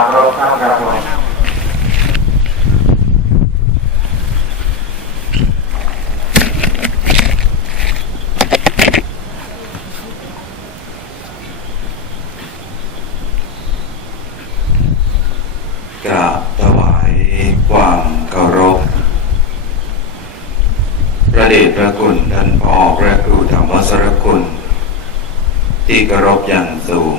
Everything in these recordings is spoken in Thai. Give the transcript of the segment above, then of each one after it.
ามรบท่านครับผมถวายความเคารพพระเดชพระคุณท่านพ่อพระครูธรรมสรคุณ ที่เคารพอย่างสูง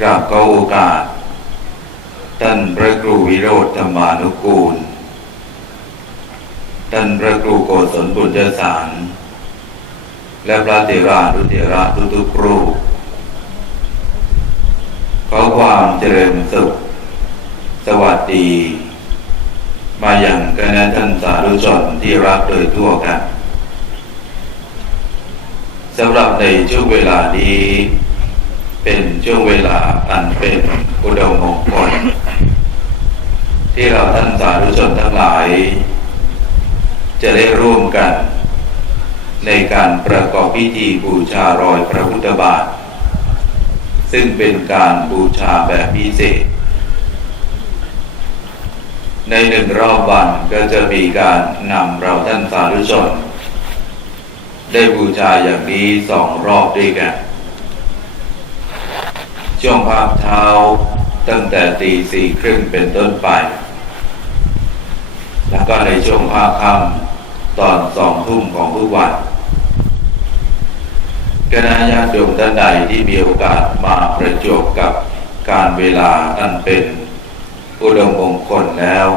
กราบขอโอกาส ท่านพระครูวิโรธธรรมานุกูล ท่านพระครูโกศลบุญจสาร และพระเถรานุเถระทุกๆรูขอความเจริญสุข สวัสดี มาอย่างคณะท่านสาธุชนที่รักโดยทั่วกันสำหรับในช่วงเวลานี้ เป็นช่วงเวลาอันเป็นอุดมมงคลที่เราท่านสาธุชนทั้งหลาย จะได้ร่วมกัน ในการประกอบพิธีบูชารอยพระพุทธบาท ซึ่งเป็นการบูชาแบบพิเศษ ในหนึ่งรอบวันก็จะมีการนำเราท่านสาธุชน ได้บูชาอย่างนี้สองรอบด้วยกัน ช่วงภาคเช้าตั้งแต่ตีสี่ครึ่งเป็นต้นไป แล้วก็ในช่วงภาคค่ำตอนสองทุ่มของทุกวันคณะญาติโยมท่านใดที่มีโอกาสมาประจบกับการเวลาอันเป็นอุดมมงคลแล้ว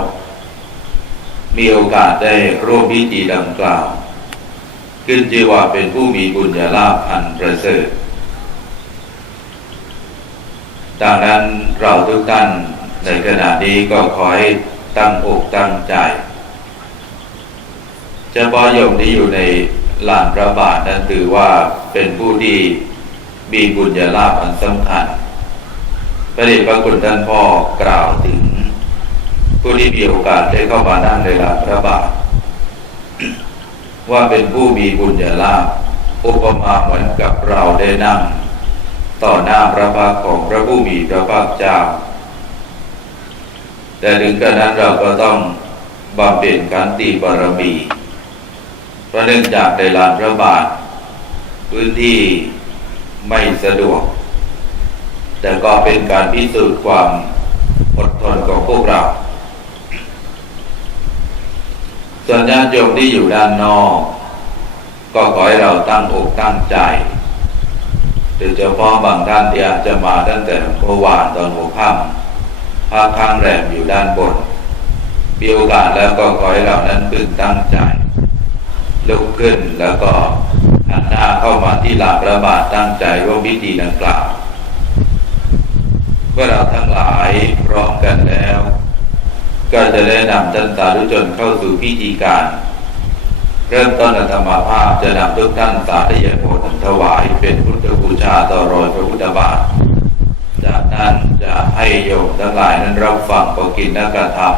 มีโอกาสได้ร่วมพิธีดังกล่าว ขึ้นชื่อว่าเป็นผู้มีบุญญาลาภอันประเสริฐ ดังนั้นเราทุกท่านในขณะนี้ก็ขอให้ตั้งอกตั้งใจเฉพาะโยมที่อยู่ในลานพระบาทนั้นถือว่าเป็นผู้ที่มีบุญญาลาภอันสำคัญพระเดชพระคุณท่านพ่อกล่าวถึง ผู้ที่มีโอกาสได้เข้ามานั่งในลานพระบาทว่าเป็นผู้มีบุญญาลาภอุปมาเหมือนกับเราได้นั่ง ต่อหน้าพระพักของพระผู้มีพระภาคเจ้า แต่ถึงกระนั้นเราก็ต้องบำเพ็ญขันติบารมีเพราะเนื่องจากในลานพระบาท พื้นที่ไม่สะดวก แต่ก็เป็นการพิสูจน์ความอดทนของพวกเรา ส่วนญาติโยมที่อยู่ด้านนอก ก็ขอให้เราตั้งอกตั้งใจ โดยเฉพาะบางท่านที่อาจจะมาตั้งแต่เมื่อวานตอนหัวค่ำพักค้างแรมอยู่ด้านบนมีโอกาสแล้วก็ขอให้เรานั้นพึงตั้งใจลุกขึ้นแล้วก็หันหน้าเข้ามาที่หลานพระบาทตั้งใจร่วมพิธีดังกล่าวเมื่อเราทั้งหลายพร้อมกันแล้ว ก็จะได้นำท่านสาธุชนเข้าสู่พิธีการ เริ่มต้นธรรมาภาพจะนำทุกท่านสาธยายโพธิถวายเป็นพุทธบูชาต่อรอยพระพุทธบาท จากนั้นจะให้โยมทั้งหลายนั้นรับฟังปกินนักธรรม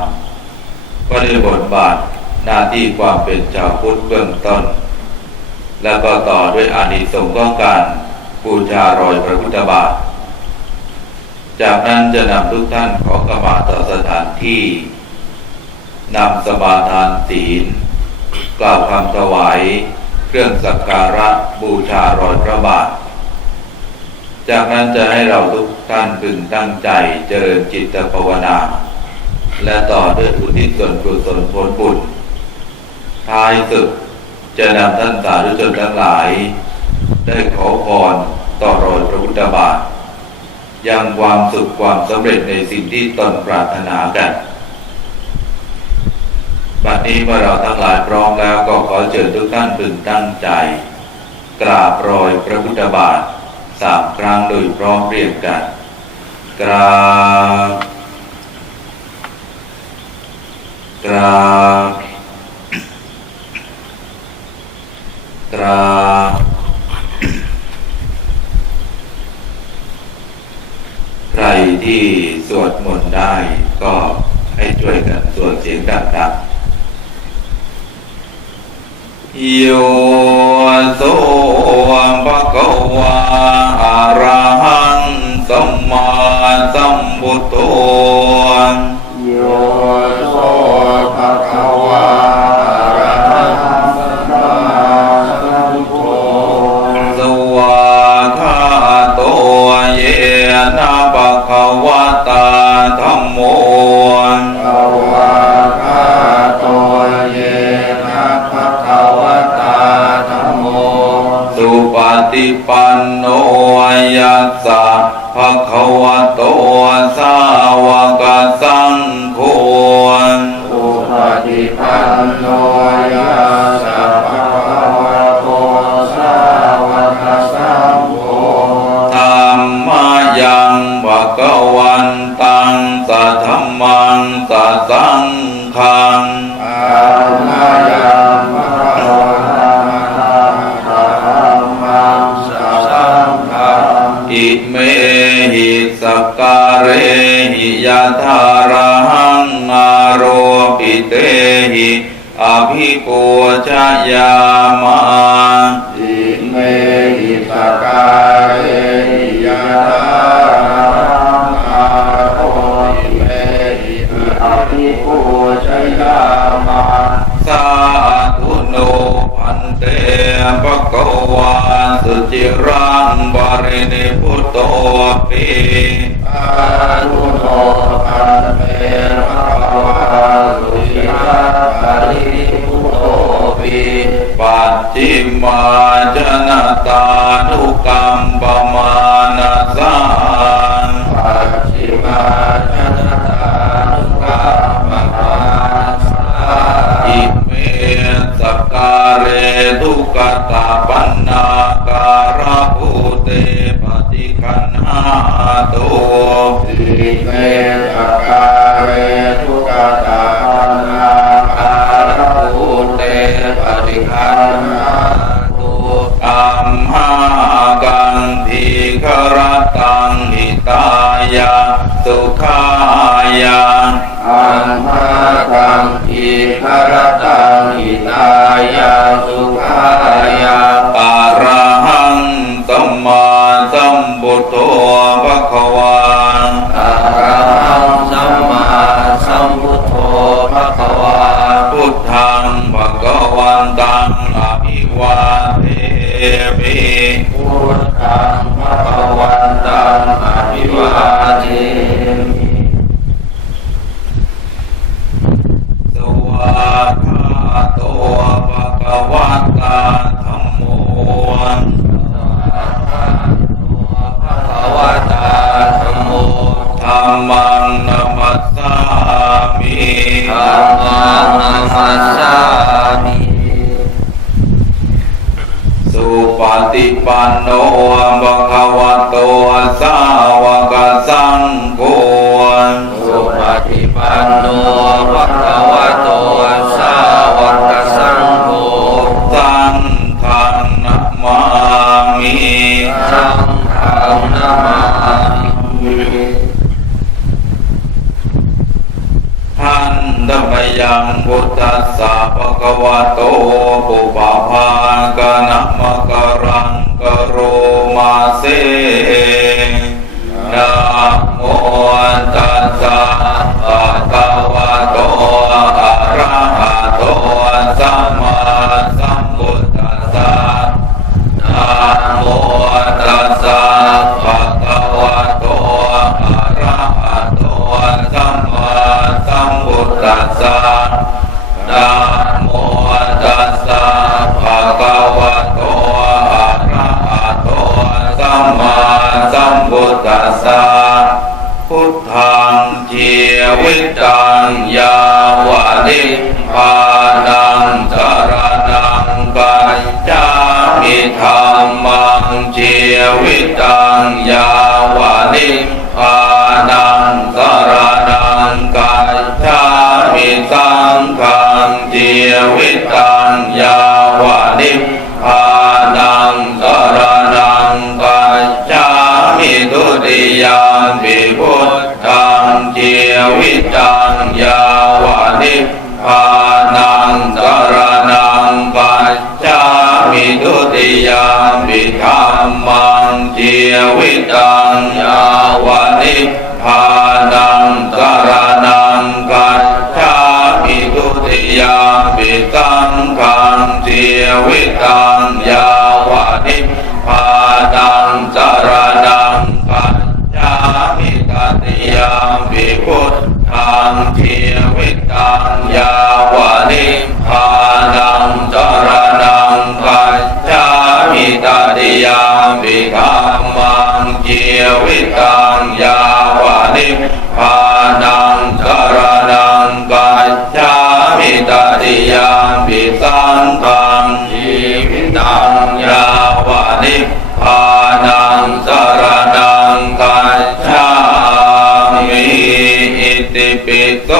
ก็ได้บทบาทหน้าที่ความเป็นชาวพุทธเบื้องต้น แล้วก็ต่อด้วยอานิสงส์ของการบูชารอยพระพุทธบาท จากนั้นจะนำทุกท่านขอกมาต่อสถานที่นำสมาทานศีล กล่าวคำถวาย เครื่องสักการะบูชารอยพระบาท จากนั้นจะให้เราทุกท่านพึงตั้งใจเจริญจิตภาวนา และต่อด้วยอุทิศส่วนกุศลผลบุญท้ายสุดจะนำท่านสาธุชนทั้งหลาย ได้ขอพรต่อรอยพระพุทธบาทยังความสุขความสำเร็จในสิ่งที่ตนปรารถนากัน บัดนี้เมื่อเราทั้งหลายพร้อมแล้วก็ขอเชิญทุกท่านพึงตั้งใจ กราบรอยพระพุทธบาทสามครั้งโดยพร้อมเรียงกัน กราบกราบกราบใครที่สวดมนต์ได้ก็ให้ช่วยกันสวดเสียงดังๆ โยโสภะคะวาอะระหังสัมมาสัมพุทโธโยโสภะคะวา อภิปุจยามาอิเมหิตกาเหิยาอาโคอิเมหิอภิปูชยามาสาธุโนพันเตปะกวาสุจิรังบรินิพุตโตปีอาทุโนพันเมระกวา ดู โนภะคะวะโตสาวกสังโนสุปฏิปันโนภะคะวะโตสาวกสังโฆสังฆนามามิสังฆนามามิทันธรยังพุทธัสสะภะคะวะโตภู วิตังยา Uh, ปิโต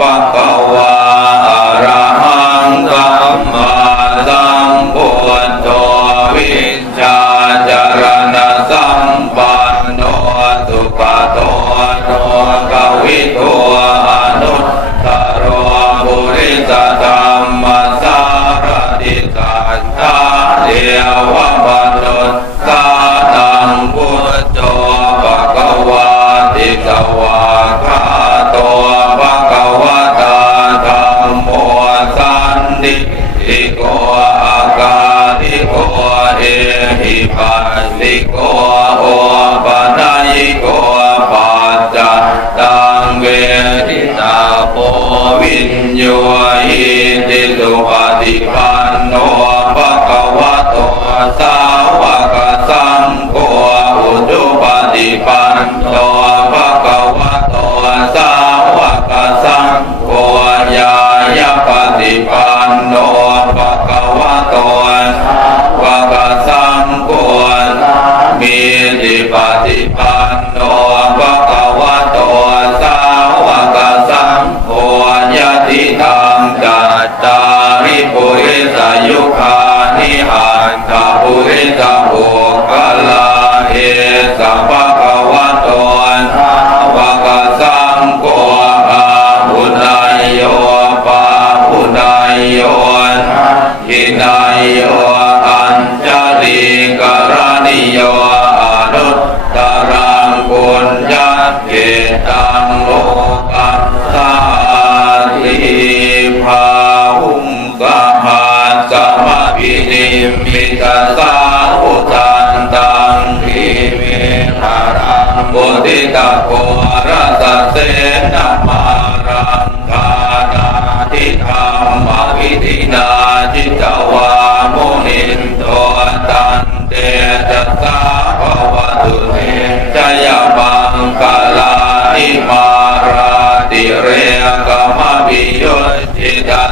ภะคะวา ปุติตาโพรัสเสนามารังคานาทิธรรมวิธินาจิตวามุนินโตตันเตจัสสะภวตุเนจยมังกาลานิมาราติเรกมวิโยจิตา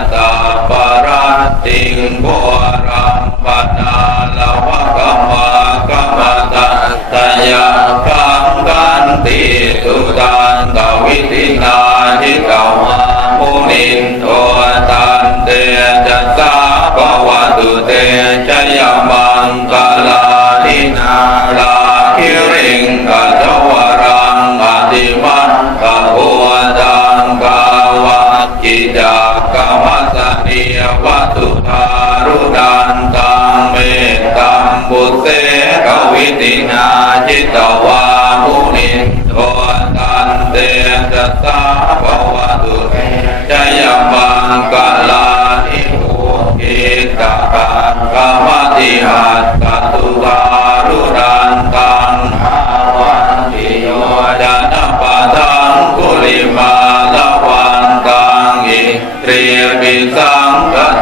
เตปิสังฆ